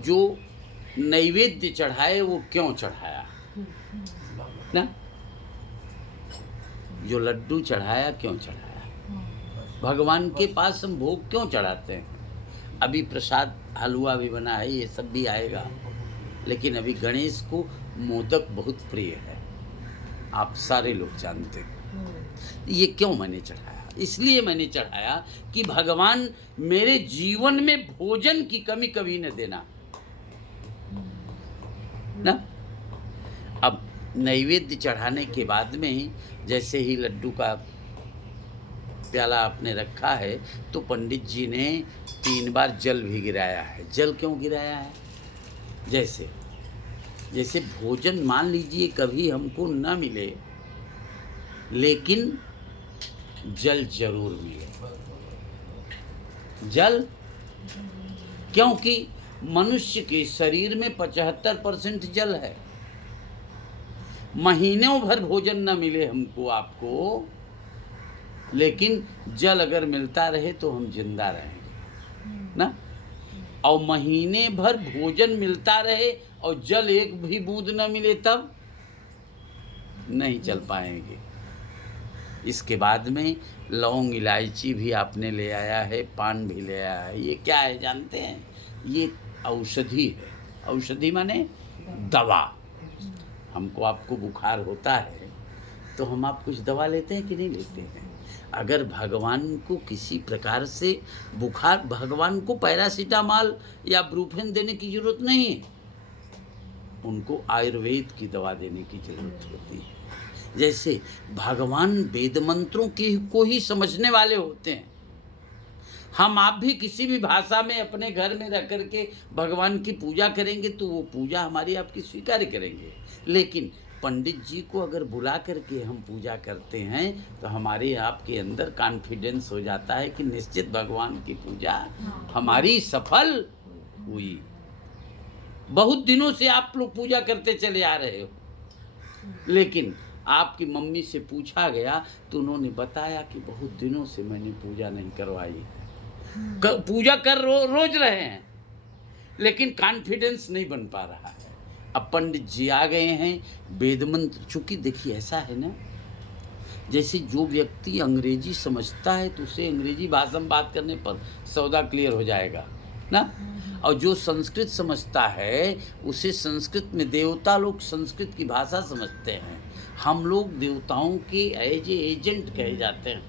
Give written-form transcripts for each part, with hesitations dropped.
जो नैवेद्य चढ़ाए वो क्यों चढ़ाया ना, जो लड्डू चढ़ाया क्यों चढ़ाया, भगवान के पास हम भोग क्यों चढ़ाते हैं। अभी प्रसाद हलवा भी बना है, ये सब भी आएगा, लेकिन अभी गणेश को मोदक बहुत प्रिय है, आप सारे लोग जानते हैं। ये क्यों मैंने चढ़ाया, इसलिए मैंने चढ़ाया कि भगवान मेरे जीवन में भोजन की कमी कभी न देना ना। अब नैवेद्य चढ़ाने के बाद में जैसे ही लड्डू का प्याला आपने रखा है तो पंडित जी ने 3 बार जल भी गिराया है। जल क्यों गिराया है, जैसे भोजन मान लीजिए कभी हमको न मिले लेकिन जल जरूर मिले। जल क्योंकि मनुष्य के शरीर में 75% जल है। महीनों भर भोजन न मिले हमको आपको, लेकिन जल अगर मिलता रहे तो हम जिंदा रहेंगे ना। और महीने भर भोजन मिलता रहे और जल एक भी बूंद न मिले तब नहीं चल पाएंगे। इसके बाद में लौंग इलायची भी आपने ले आया है, पान भी ले आया है। ये क्या है जानते हैं, ये औषधि है। औषधि माने दवा। हमको आपको बुखार होता है तो हम आप कुछ दवा लेते हैं कि नहीं लेते हैं। अगर भगवान को किसी प्रकार से बुखार, भगवान को पैरासीटामॉल या ब्रूफेन देने की जरूरत नहीं है, उनको आयुर्वेद की दवा देने की जरूरत होती है। जैसे भगवान वेद मंत्रों को ही समझने वाले होते हैं। हम आप भी किसी भी भाषा में अपने घर में रह करके भगवान की पूजा करेंगे तो वो पूजा हमारी आपकी स्वीकार करेंगे, लेकिन पंडित जी को अगर बुला करके हम पूजा करते हैं तो हमारे आपके अंदर कॉन्फिडेंस हो जाता है कि निश्चित भगवान की पूजा हमारी सफल हुई। बहुत दिनों से आप लोग पूजा करते चले आ रहे हो, लेकिन आपकी मम्मी से पूछा गया तो उन्होंने बताया कि बहुत दिनों से मैंने पूजा नहीं करवाई है। पूजा कर रोज रहे हैं, लेकिन कॉन्फिडेंस नहीं बन पा रहा है। अब पंडित जी आ गए हैं, वेद मंत्र, चूंकि देखिए ऐसा है ना, जैसे जो व्यक्ति अंग्रेजी समझता है तो उसे अंग्रेजी भाषा में बात करने पर सौदा क्लियर हो जाएगा ना, और जो संस्कृत समझता है उसे संस्कृत में, देवता लोग संस्कृत की भाषा समझते हैं, हम लोग देवताओं के एजेंट कहे जाते हैं।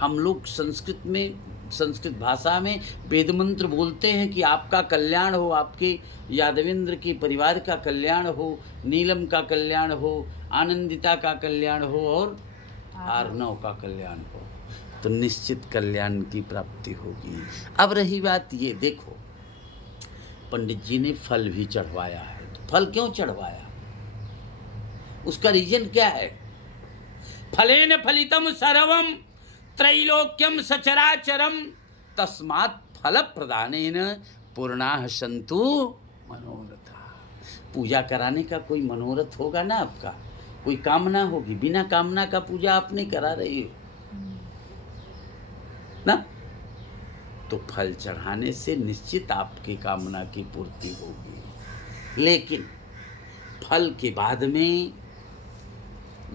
हम लोग संस्कृत में, संस्कृत भाषा में वेद मंत्र बोलते हैं कि आपका कल्याण हो, आपके यादवेंद्र के परिवार का कल्याण हो, नीलम का कल्याण हो, आनंदिता का कल्याण हो और आर्नव का कल्याण हो, तो निश्चित कल्याण की प्राप्ति होगी। अब रही बात ये, देखो पंडित जी ने फल भी चढ़वाया है। तो फल क्यों चढ़वाया, उसका रीजन क्या है। फलेन फलितम सर्वम त्रैलोक्यम सचराचरम तस्मात् फल प्रदानेन पूर्णाः सन्तु मनोरथा। पूजा कराने का कोई मनोरथ होगा ना, आपका कोई कामना होगी, बिना कामना का पूजा आप नहीं करा रही हो ना, तो फल चढ़ाने से निश्चित आपकी कामना की पूर्ति होगी। लेकिन फल के बाद में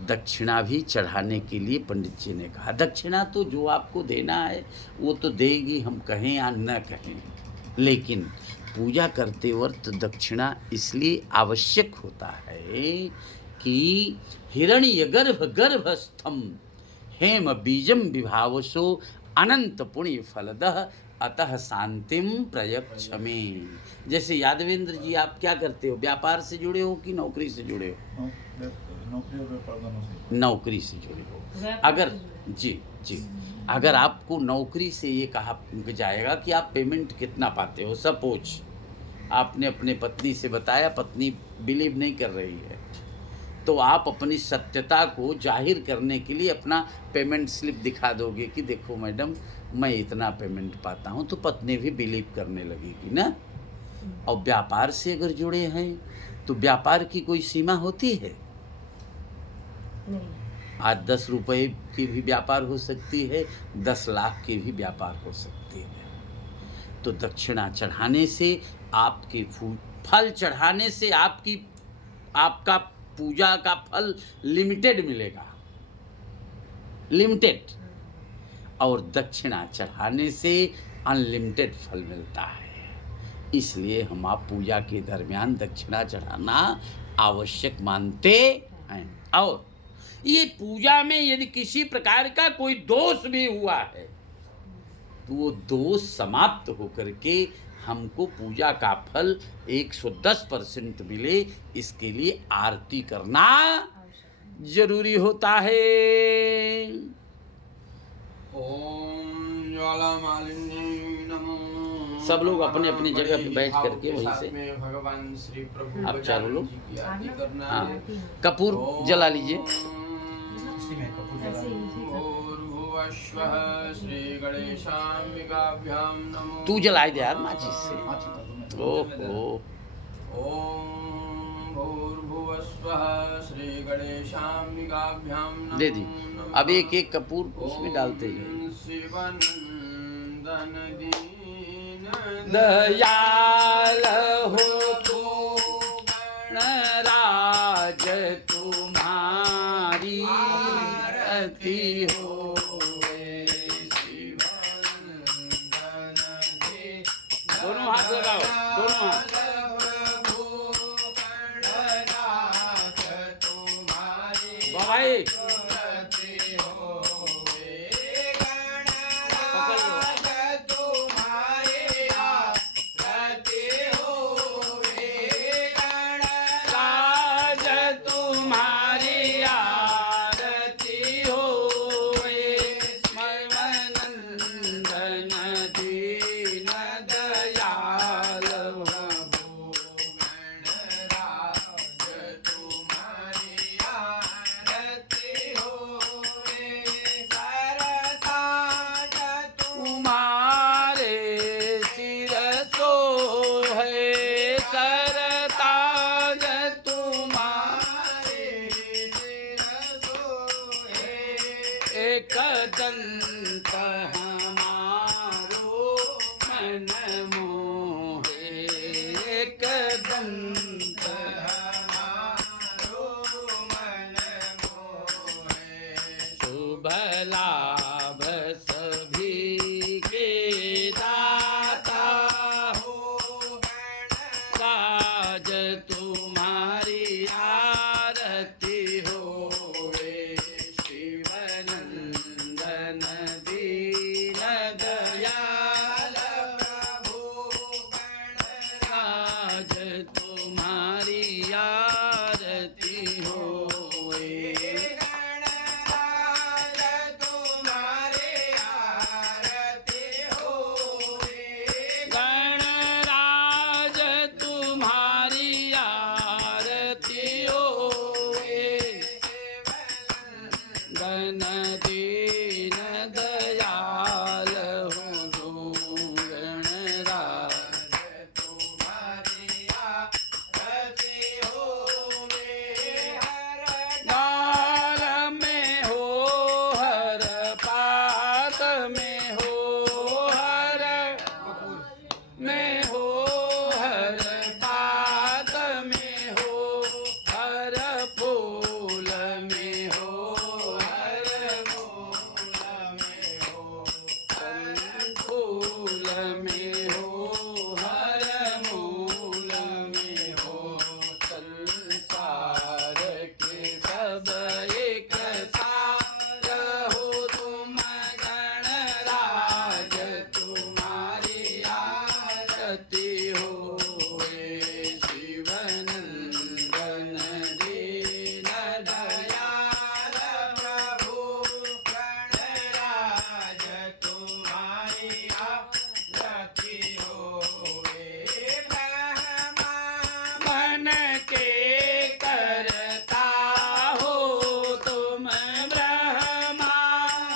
दक्षिणा भी चढ़ाने के लिए पंडित जी ने कहा। दक्षिणा तो जो आपको देना है वो तो देगी, हम कहें या न कहें, लेकिन पूजा करते वक्त दक्षिणा इसलिए आवश्यक होता है कि हिरण्यगर्भ गर्भस्थम हेम बीजम विभावसो अनंत पुण्य फलदः अतः शांतिम प्रयक्षमे। जैसे यादवेंद्र जी, आप क्या करते हो, व्यापार से जुड़े हो कि नौकरी से जुड़े हो? नौकरी से जुड़े हो। अगर जी, अगर आपको नौकरी से ये कहा जाएगा कि आप पेमेंट कितना पाते हो, सपोज आपने अपने पत्नी से बताया, पत्नी बिलीव नहीं कर रही है, तो आप अपनी सत्यता को जाहिर करने के लिए अपना पेमेंट स्लिप दिखा दोगे कि देखो मैडम मैं इतना पेमेंट पाता हूँ, तो पत्नी भी बिलीव करने लगेगी ना। और व्यापार से अगर जुड़े हैं तो व्यापार की कोई सीमा होती है नहीं। आज 10 रुपए की भी व्यापार हो सकती है, 10 लाख की भी व्यापार हो सकती है। तो दक्षिणा चढ़ाने से आपके फल चढ़ाने से आपका पूजा का फल लिमिटेड मिलेगा, लिमिटेड, और दक्षिणा चढ़ाने से अनलिमिटेड फल मिलता है। इसलिए हम आप पूजा के दरमियान दक्षिणा चढ़ाना आवश्यक मानते हैं। और ये पूजा में यदि किसी प्रकार का कोई दोष भी हुआ है तो वो दोष समाप्त होकर के हमको पूजा का फल 110% मिले, इसके लिए आरती करना जरूरी होता है। ओम ज्वाला मालिन्य नमो। सब लोग अपने अपनी जगह पे बैठ करके वहीं से भगवान श्री प्रभु आप चारों लोग की आरती करना हाँ, है। कपूर जला लीजिए। भूर्भुवस्वः श्री गणेशाम्बिकाभ्यां नमो। तू जलाए दे यार माचिस से। ओहो ओम भूर्भुवस्वः श्री गणेशाम्बिकाभ्यां नमो। दे दी। अब एक एक कपूर उसमें डालते हैं। शिवनंदन दीन दयाल हो तो गणराज तुम्हारी आरती होए। दोनों हाथ लगाओ, दोनों हाथ। भाई दंत हमारो मन मोहे, एक दंत हमारो मन मोहे। शुभ लाभ सभी के दाता हो, काज तुम्हारी आरती होए। दीन दयाल प्रभु गणराज तुम्हारी आरती होए। गणराज तुम्हारी आरती होए। गणराज तुम्हारी आरती होए। गण दीन दयाल हो तो गणराज तुम्हारी आरती होवे। हर गाल में हो, हर पात में हो, हर में हो, हर पात में हो, हर फूल में हो, फूल में हो, हर मूल में हो। संसार के सब एक साथ हो, तुम गणराज तुम्हारी आरती होए। शिवनंदन दीन दयाल प्रभु गणराज तुम्हारी आरती होए। ब्रह्मा मन के करता हो तुम, ब्रह्मा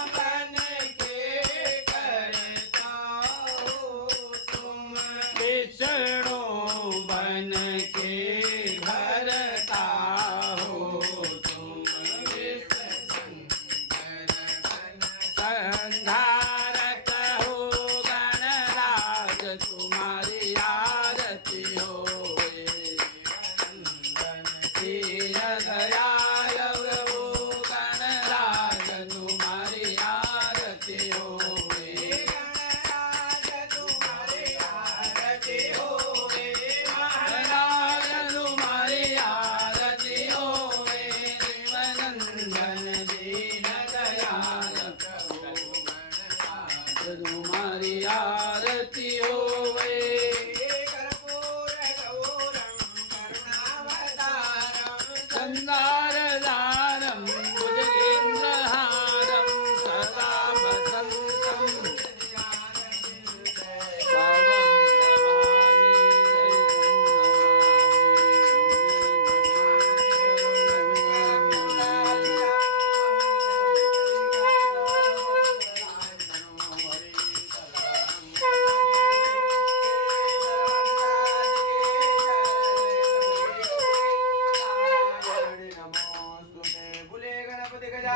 मन के करता हो तुम, विष्णु बन के घरता हो तुम, संधारक हो गणराज तुम्हारी आरती गणपति गजा